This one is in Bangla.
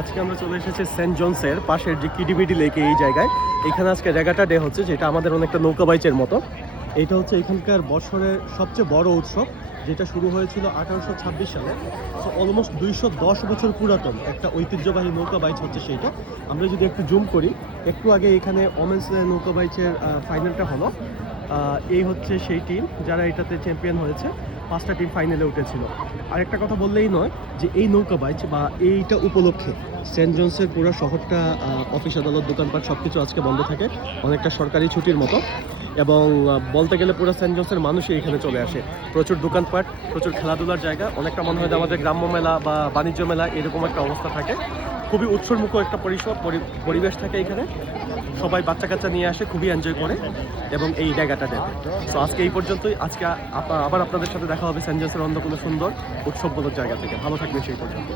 আজকে আমরা চলে এসেছি সেন্ট জনসের পাশের যে কিডিবিডি লেকে এই জায়গায়। এখানে আজকে রেগাটা ডে হচ্ছে, যেটা আমাদের অনেকটা নৌকা বাইচের মতো। এইটা হচ্ছে এখানকার বছরের সবচেয়ে বড় উৎসব, যেটা শুরু হয়েছিল 1826 সালে। সো অলমোস্ট 210 বছর পুরাতন একটা ঐতিহ্যবাহী নৌকা বাইচ হচ্ছে সেইটা। আমরা যদি একটু জুম করি, একটু আগে এখানে ওমেন্স নৌকা বাইচের ফাইনালটা হলো। এই হচ্ছে সেই টিম যারা এটাতে চ্যাম্পিয়ন হয়েছে। 5টা টিম ফাইনালে উঠেছিল। আরেকটা কথা বললেই নয় যে এই নৌকা বাইচ বা এইটা উপলক্ষে সেন্ট জনসের পুরো শহরটা অফিস আদালত দোকানপাট সব কিছু আজকে বন্ধ থাকে, অনেকটা সরকারি ছুটির মতো। এবং বলতে গেলে পুরো সেন্ট জনসের মানুষই এখানে চলে আসে। প্রচুর দোকানপাট, প্রচুর খেলাধুলার জায়গা, অনেকটা মনে হয় যে আমাদের গ্রাম্য মেলা বা বাণিজ্য মেলা এরকম একটা অবস্থা থাকে। খুবই উৎসবমুখ একটা পরিবেশ থাকে এখানে। সবাই বাচ্চা কাচ্চা নিয়ে আসে, খুবই এনজয় করে এবং এই জায়গাটা দেয়। সো আজকে এই পর্যন্তই। আজকে আবার আপনাদের সাথে দেখা হবে সেন্ট জনসের অন্য কোনো সুন্দর উৎসবমূলক জায়গা থেকে। ভালো থাকবেন সেই পর্যন্ত।